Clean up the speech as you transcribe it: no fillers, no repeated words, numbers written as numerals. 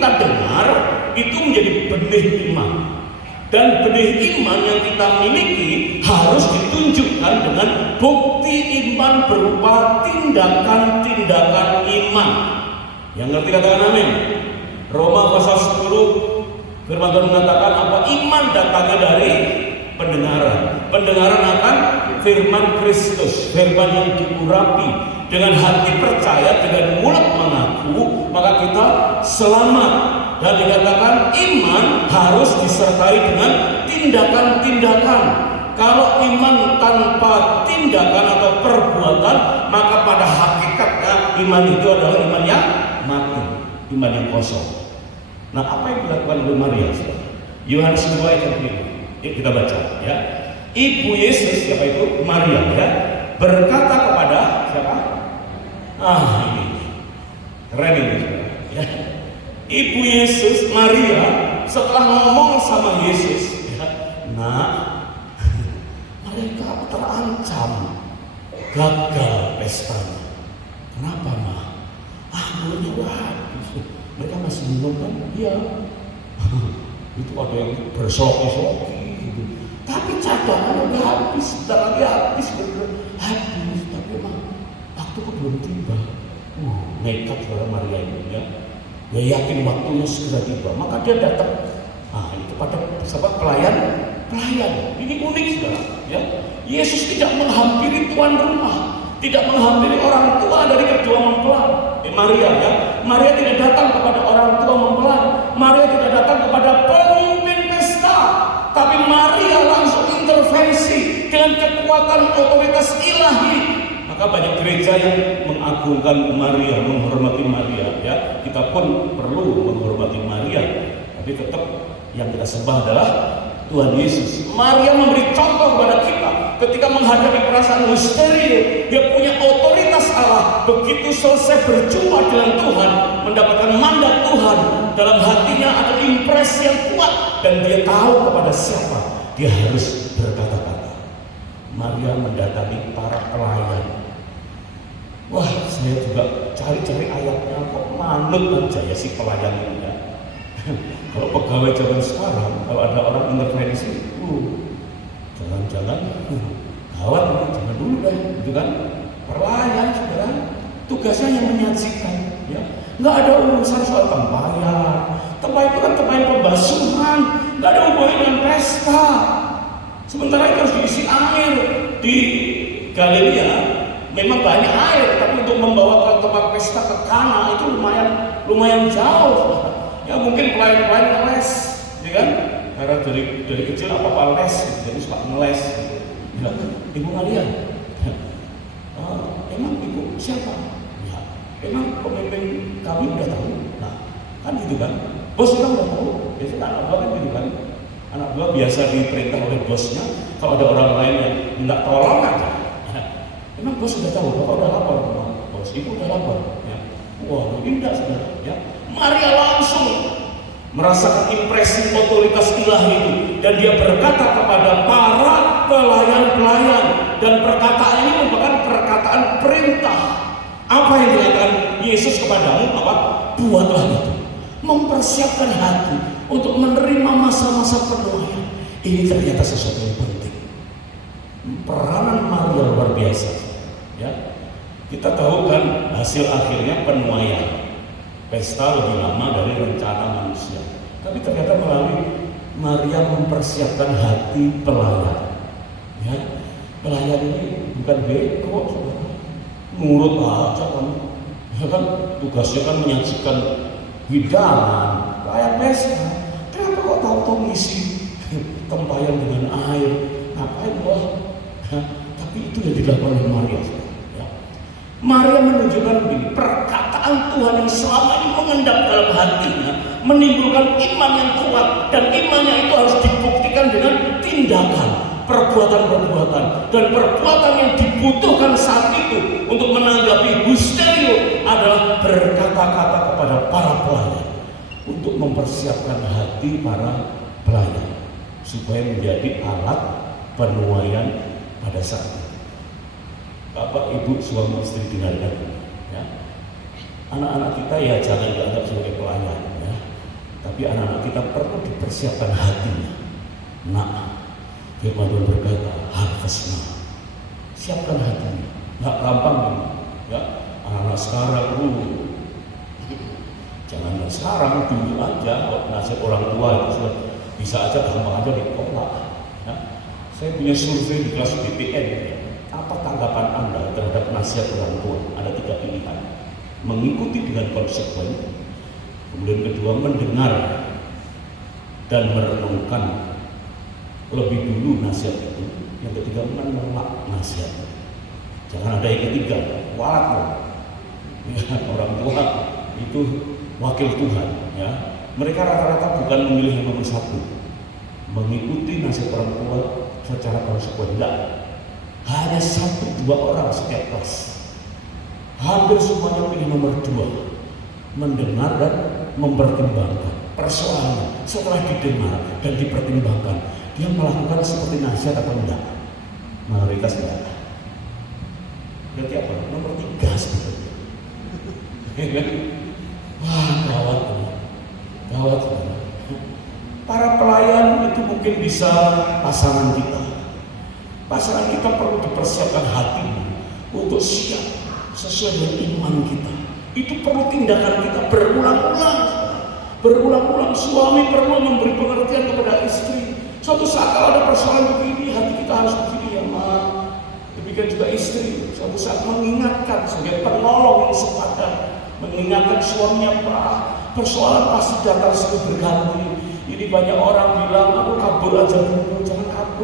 kita dengar itu menjadi benih iman. Dan benih iman yang kita miliki harus ditunjukkan dengan bukti iman berupa tindakan-tindakan iman. Yang ngerti katakan amin. Roma pasal 10 firman Tuhan mengatakan apa? Iman datangnya dari pendengaran. Pendengaran akan firman Kristus, firman yang diurapi. Dengan hati percaya, dengan mulut mengaku, maka kita selamat. Dan dikatakan iman harus disertai dengan tindakan-tindakan. Kalau iman tanpa tindakan atau perbuatan, maka pada hakikatnya iman itu adalah iman yang mati, iman yang kosong. Nah, apa yang dilakukan oleh Maria? Yohanes 2 ayat 5. Yuk kita baca ya. Ibu Yesus, siapa itu? Maria ya, berkata kepada siapa? Ini keren ini ya. Ibu Yesus, Maria, setelah ngomong sama Yesus ya, nah mereka terancam gagal pestanya. Kenapa mah? Anggurnya udah habis. Mereka masih minum kan? Iya. Itu ada yang bersoki-soki gitu. Tapi cadangan udah habis, sebentar lagi habis, habis. Tapi emang waktuku belum tiba. Nekat saudara Maria ini ya. Ya yakin waktunya segera tiba, maka dia datang. Nah itu pada sahabat pelayan. Ini unik saudara ya. Yesus tidak menghampiri tuan rumah, tidak menghampiri orang tua dari kedua mempelai. Maria ya, Maria tidak datang kepada orang tua mempelai. Maria tidak datang kepada pemimpin pesta, tapi Maria langsung intervensi dengan kekuatan otoritas ilahi. Maka banyak gereja yang mengagungkan Maria, menghormati Maria ya. Kita pun perlu menghormati Maria, tapi tetap yang kita sembah adalah Tuhan Yesus. Maria memberi contoh kepada kita ketika menghadapi perasaan histeria. Dia punya otoritas Allah. Begitu selesai berjumpa dengan Tuhan, mendapatkan mandat Tuhan, dalam hatinya ada impresi yang kuat dan dia tahu kepada siapa dia harus berkata-kata. Maria mendatangi para pelayan. Wah, saya juga cari-cari ayatnya, kok manut aja ya si pelayan ini ya. Kalau pegawai zaman sekarang, kalau ada orang intervensi, jangan-jangan gawat, jangan dulu deh, gitu kan? Pelayan, saudara, tugasnya yang menyaksikan, ya. Nggak ada urusan soal tempayan. Tempayan itu kan tempayan pembasuhan, nggak ada hubungannya dengan pesta. Sementara itu harus diisi air. Di Galilea memang banyak air, tapi untuk membawa ke tempat pesta ke Kana itu lumayan jauh. Ya mungkin pelayan-pelayan ngeles, ya kan? Karena dari kecil apa les, jadi suka ngeles. Ya, Ibu Maria, emang ibu siapa? Ya, emang pemimpin kami udah tahu. Nah, kan gitu kan? Bos kita udah tahu. Biasanya anak buah kan gitu kan? Anak buah biasa diperintah oleh bosnya. Kalau ada orang lain yang minta tolong aja. Ya, emang bos sudah tahu, bapak udah lapor, bos ibu udah lapor. Ya, wah, ini enggak saudara. Ya. Maria langsung merasakan impresi otoritas ilahi itu dan dia berkata kepada para pelayan-pelayan, dan perkataan ini merupakan perkataan perintah. Apa yang dikatakan Yesus kepadamu? Apa? Buatlah itu, mempersiapkan hati untuk menerima masa-masa penuaian. Ini ternyata sesuatu yang penting. Peranan Maria luar biasa ya. Kita tahu kan hasil akhirnya penuaian. Pesta lebih lama dari rencana manusia, tapi ternyata melalui Maria mempersiapkan hati pelayan. Ya, pelayan ini bukan bego, nurut aja kan. Ya kan, tugasnya kan menyaksikan hidangan, kayak pesta. Kenapa kok tahu-tahu ngisi tempayan dengan air? Ngapain loh? Ya, tapi itu yang dilakukan oleh Maria. Maria menunjukkan begini, perkataan Tuhan yang selama ini mengendap dalam hatinya menimbulkan iman yang kuat, dan imannya itu harus dibuktikan dengan tindakan, perbuatan-perbuatan, dan perbuatan yang dibutuhkan saat itu untuk menanggapi histeria adalah berkata-kata kepada para pelayan untuk mempersiapkan hati para pelayan supaya menjadi alat penuaian pada saat itu. Bapak, ibu, suami, istri dengarkan ya. Anak-anak kita ya jangan dianggap sebagai pelayan ya. Tapi anak-anak kita perlu dipersiapkan hatinya. Nah, firman Tuhan berkata, harvest-nya. Siapkan hatinya. Nggak gampang ini, ya. Anak-anak sekarang jangan sekarang, dulu aja. Nasihat orang tua itu sudah bisa aja, gampang aja ditolak. Ya. Saya punya survei di kelas BPN. Ya. Apa tanggapan Anda terhadap nasihat orang tua? Ada 3 pilihan. Mengikuti dengan konsekuen. Kemudian kedua, mendengar dan merenungkan lebih dulu nasihat itu. Yang ketiga, menolak nasihat. Jangan ada yang ketiga, walat loh. Ya, orang tua itu wakil Tuhan, ya. Mereka rata-rata bukan memilih yang nomor 1, mengikuti nasihat orang tua secara konsekuen. Enggak. Hanya 1-2 orang setiap kelas. Hampir semuanya pilih nomor 2, mendengar dan mempertimbangkan persoalannya. Setelah didengar dan dipertimbangkan, dia melakukan seperti nasihat atau enggak? Mayoritas enggak. Berarti apa? Nomor 3 sebetulnya. Wah, gawat. Para pelayan itu mungkin bisa pasangan kita. Pasangan kita perlu dipersiapkan hatinya untuk siap sesuai dengan iman kita. Itu perlu tindakan kita berulang-ulang. Suami perlu memberi pengertian kepada istri. Suatu saat kalau ada persoalan begini, hati kita harus begini, ya Ma. Demikian juga istri, suatu saat mengingatkan sebagai penolong yang sepadan, mengingatkan suaminya, Pak, persoalan pasti datang silih berganti. Ini banyak orang bilang, aku kabur aja dulu.